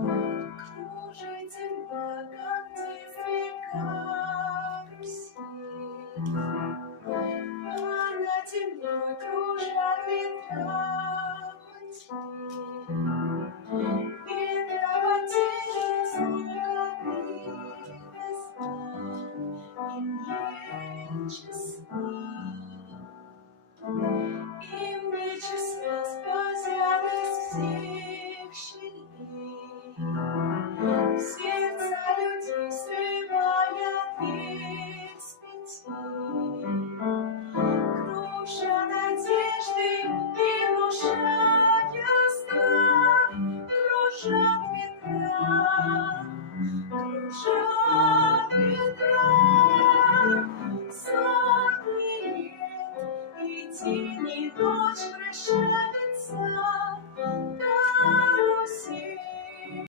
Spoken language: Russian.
Кружит земля, как в детстве карусель, а над землей кружат ветра потель. Ветра потели, сколько весна, им нет числа. Им нет числа, сквозят из всех щелей. В сердца людей срывая без петель, круша надежды и внушая страх. Кружат ветра, сотни лет и день и ночь.